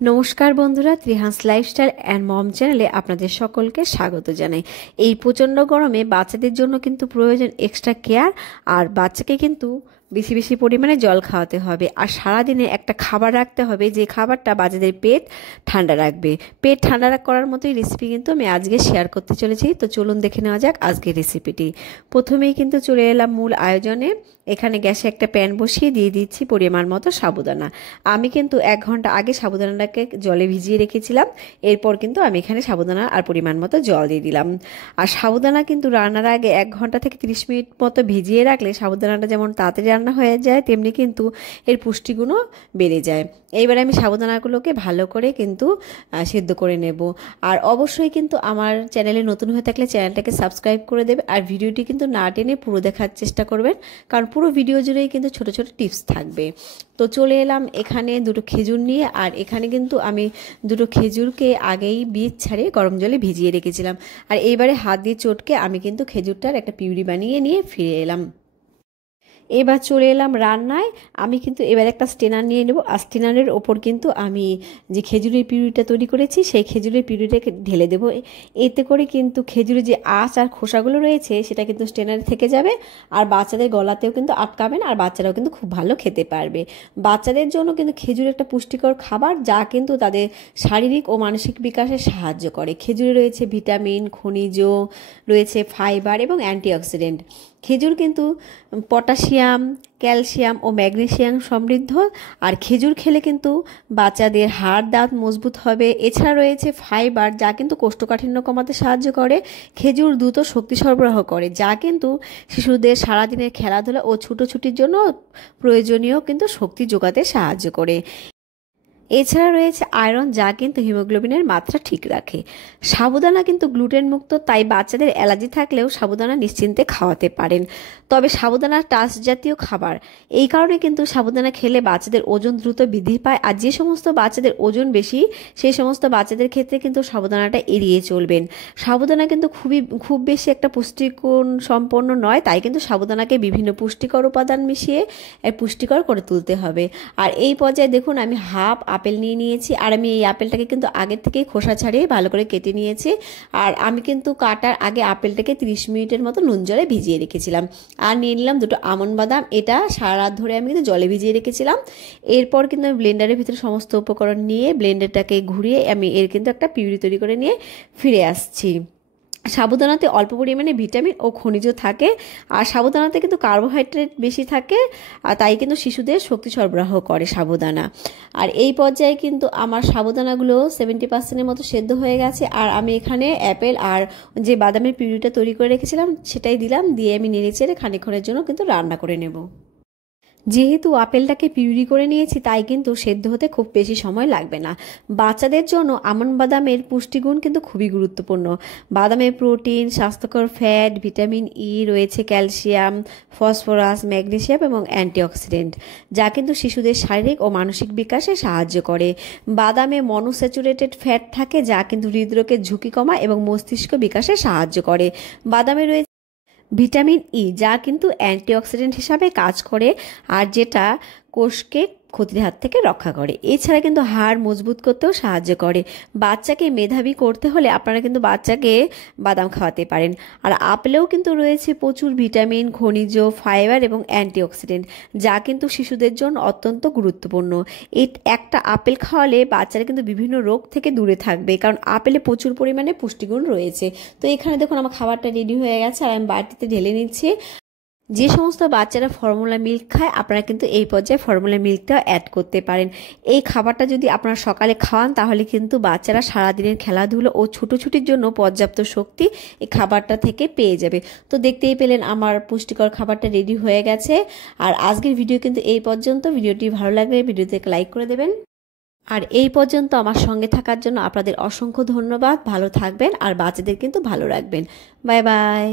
নমস্কার বন্ধুরা, Trihans lifestyle and mom চ্যানেলে আপনাদের সকলকে স্বাগত জানাই। এই প্রচণ্ড গরমে বাচ্চাদের জন্য কিন্তু প্রয়োজন এক্সট্রা কেয়ার, আর বাচ্চাকে কিন্তু বেশি বেশি পরিমাণে জল খাওয়াতে হবে, আর সারাদিনে একটা খাবার রাখতে হবে যে খাবারটা বাচ্চাদের পেট ঠান্ডা রাখবে। পেট ঠান্ডা করার মতোই রেসিপি কিন্তু আমি আজকে শেয়ার করতে চলেছি। তো চলুন দেখে নেওয়া যাক আজকের রেসিপিটি। প্রথমেই কিন্তু চলে এলাম মূল আয়োজনে। এখানে গ্যাসে একটা প্যান বসিয়ে দিয়ে দিচ্ছি পরিমাণ মতো সাবুদানা। আমি কিন্তু 1 ঘন্টা আগে সাবুদানাটাকে জলে ভিজিয়ে রেখেছিলাম। এরপর কিন্তু আমি এখানে সাবুদানা আর পরিমাণ মতো জল দিয়ে দিলাম। আর সাবুদানা কিন্তু রান্নার আগে 1 ঘন্টা থেকে 30 মিনিট মতো ভিজিয়ে রাখলে সাবুদানাটা যেমন তাড়াতাড়ি রান্না হয়ে যায়, তেমনি কিন্তু এর পুষ্টিগুণও বেড়ে যায়। এইবারে আমি সাবুদানাগুলোকে ভালো করে কিন্তু সেদ্ধ করে নেব। আর অবশ্যই কিন্তু আমার চ্যানেলে নতুন হয়ে থাকলে চ্যানেলটাকে সাবস্ক্রাইব করে দেবে, আর ভিডিওটি কিন্তু না টেনে পুরো দেখার চেষ্টা করবেন, কারণ পুরো ভিডিও জুড়েই কিন্তু ছোট ছোট টিপস থাকবে। তো চলে এলাম এখানে 2টো খেজুর নিয়ে। আর এখানে কিন্তু আমি 2টো খেজুরকে আগেই বীজ ছাড়িয়ে গরম জলে ভিজিয়ে রেখেছিলাম। আর এইবারে হাত দিয়ে চটকে আমি কিন্তু খেজুরটার একটা পিউরি বানিয়ে নিয়ে ফিরে এলাম। এবার চলে এলাম রান্নায়। আমি কিন্তু এবার একটা স্টেনার নিয়ে নেব, আর স্টেনারের ওপর কিন্তু আমি যে খেজুরের পিউরিটা তৈরি করেছি সেই খেজুরের পিউরিটাকে ঢেলে দেবো। এতে করে কিন্তু খেজুরের যে আঁশ আর খোসাগুলো রয়েছে সেটা কিন্তু স্টেনারে থেকে যাবে, আর বাচ্চাদের গলাতেও কিন্তু আটকাবে না, আর বাচ্চারাও কিন্তু খুব ভালো খেতে পারবে। বাচ্চাদের জন্য কিন্তু খেজুর একটা পুষ্টিকর খাবার, যা কিন্তু তাদের শারীরিক ও মানসিক বিকাশে সাহায্য করে। খেজুরে রয়েছে ভিটামিন, খনিজ, রয়েছে ফাইবার এবং অ্যান্টিঅক্সিডেন্ট। খেজুর কিন্তু পটাশিয়াম, ক্যালসিয়াম ও ম্যাগনেসিয়াম সমৃদ্ধ। আর খেজুর খেলে কিন্তু বাচ্চাদের হাড় দাঁত মজবুত হবে। এছাড়া রয়েছে ফাইবার, যা কিন্তু কোষ্ঠকাঠিন্য কমাতে সাহায্য করে। খেজুর দ্রুত শক্তি সরবরাহ করে, যা কিন্তু শিশুদের সারাদিনের খেলাধুলা ও ছুটোছুটির জন্য প্রয়োজনীয় কিন্তু শক্তি যোগাতে সাহায্য করে। এছাড়া রয়েছে আয়রন, যা কিন্তু হিমোগ্লোবিনের মাত্রা ঠিক রাখে। সাবুদানা কিন্তু গ্লুটেন মুক্ত, তাই বাচ্চাদের অ্যালার্জি থাকলেও সাবুদানা নিশ্চিন্তে খাওয়াতে পারেন। তবে সাবুদানা টাচ জাতীয় খাবার, এই কারণে কিন্তু সাবুদানা খেলে বাচ্চাদের ওজন দ্রুত বৃদ্ধি পায়। আর যে সমস্ত বাচ্চাদের ওজন বেশি সেই সমস্ত বাচ্চাদের ক্ষেত্রে কিন্তু সাবুদানাটা এড়িয়ে চলবেন। সাবুদানা কিন্তু খুব বেশি একটা পুষ্টিগুণ সম্পন্ন নয়, তাই কিন্তু সাবুদানাকে বিভিন্ন পুষ্টিকর উপাদান মিশিয়ে পুষ্টিকর করে তুলতে হবে। আর এই পর্যায়ে দেখুন আমি হাফ আপেল নিয়ে নিয়েছি, আর আমি এই আপেলটাকে কিন্তু আগের থেকেই খোসা ছাড়িয়ে ভালো করে কেটে নিয়েছি। আর আমি কিন্তু কাটার আগে আপেলটাকে 30 মিনিটের মতো নুন জলে ভিজিয়ে রেখেছিলাম। আর নিয়ে নিলাম 2টো আমন্ড বাদাম, এটা সারা রাত ধরে আমি কিন্তু জলে ভিজিয়ে রেখেছিলাম। এরপর কিন্তু আমি ব্লেন্ডারের ভিতরে সমস্ত উপকরণ নিয়ে ব্লেন্ডারটাকে ঘুরিয়ে আমি এর কিন্তু একটা পিউরি তৈরি করে নিয়ে ফিরে আসছি। সাবুদানাতে অল্প পরিমাণে ভিটামিন ও খনিজ থাকে, আর সাবুদানাতে কিন্তু কার্বোহাইড্রেট বেশি থাকে, আর তাই কিন্তু শিশুদের শক্তি সরবরাহ করে সাবুদানা। আর এই পর্যায়ে কিন্তু আমার সাবুদানাগুলো 70% মতো সেদ্ধ হয়ে গেছে। আর আমি এখানে অ্যাপেল আর যে বাদামের পিউরিটা তৈরি করে রেখেছিলাম সেটাই দিলাম, দিয়ে আমি নেড়েচেড়ে খানিকক্ষণের জন্য কিন্তু রান্না করে নেব। যেহেতু আপেলটাকে পিউরি করে নিয়েছি, তাই কিন্তু সেদ্ধ হতে খুব বেশি সময় লাগবে না। বাচ্চাদের জন্য আমন্ড বাদামের পুষ্টিগুণ কিন্তু খুবই গুরুত্বপূর্ণ। বাদামে প্রোটিন, স্বাস্থ্যকর ফ্যাট, ভিটামিন ই রয়েছে, ক্যালসিয়াম, ফসফরাস, ম্যাগনেসিয়াম এবং অ্যান্টিঅক্সিডেন্ট, যা কিন্তু শিশুদের শারীরিক ও মানসিক বিকাশে সাহায্য করে। বাদামে মনোস্যাচুরেটেড ফ্যাট থাকে, যা কিন্তু হৃদরোগের ঝুঁকি কমায় এবং মস্তিষ্ক বিকাশে সাহায্য করে। বাদামে রয়েছে ভিটামিন ই, যা কিন্তু অ্যান্টিঅক্সিডেন্ট হিসাবে কাজ করে, আর যেটা কোষকে ক্ষতির হাত থেকে রক্ষা করে। এছাড়া কিন্তু হাড় মজবুত করতেও সাহায্য করে। বাচ্চাকে মেধাবী করতে হলে আপনারা কিন্তু বাচ্চাকে বাদাম খাওয়াতে পারেন। আর আপেলেও কিন্তু রয়েছে প্রচুর ভিটামিন, খনিজ, ফাইবার এবং অ্যান্টিঅক্সিডেন্ট, যা কিন্তু শিশুদের জন্য অত্যন্ত গুরুত্বপূর্ণ। একটা আপেল খাওয়ালে বাচ্চারা কিন্তু বিভিন্ন রোগ থেকে দূরে থাকবে, কারণ আপেলে প্রচুর পরিমাণে পুষ্টিগুণ রয়েছে। তো এখানে দেখুন আমার খাবারটা রেডি হয়ে গেছে, আর আমি বাটিতে ঢেলে নিচ্ছি। যে সমস্ত বাচ্চারা ফর্মুলা মিল্ক খায়, আপনারা কিন্তু এই পর্যায়ে ফর্মুলা মিল্কটাও অ্যাড করতে পারেন। এই খাবারটা যদি আপনারা সকালে খাওয়ান, তাহলে কিন্তু বাচ্চারা সারাদিনের খেলাধুলো ও ছুটোছুটির জন্য পর্যাপ্ত শক্তি এই খাবারটা থেকে পেয়ে যাবে। তো দেখতেই পেলেন আমার পুষ্টিকর খাবারটা রেডি হয়ে গেছে। আর আজকের ভিডিও কিন্তু এই পর্যন্ত। ভিডিওটি ভালো লাগলে ভিডিওতে লাইক করে দেবেন। আর এই পর্যন্ত আমার সঙ্গে থাকার জন্য আপনাদের অসংখ্য ধন্যবাদ। ভালো থাকবেন আর বাচ্চাদের কিন্তু ভালো রাখবেন। Bye bye.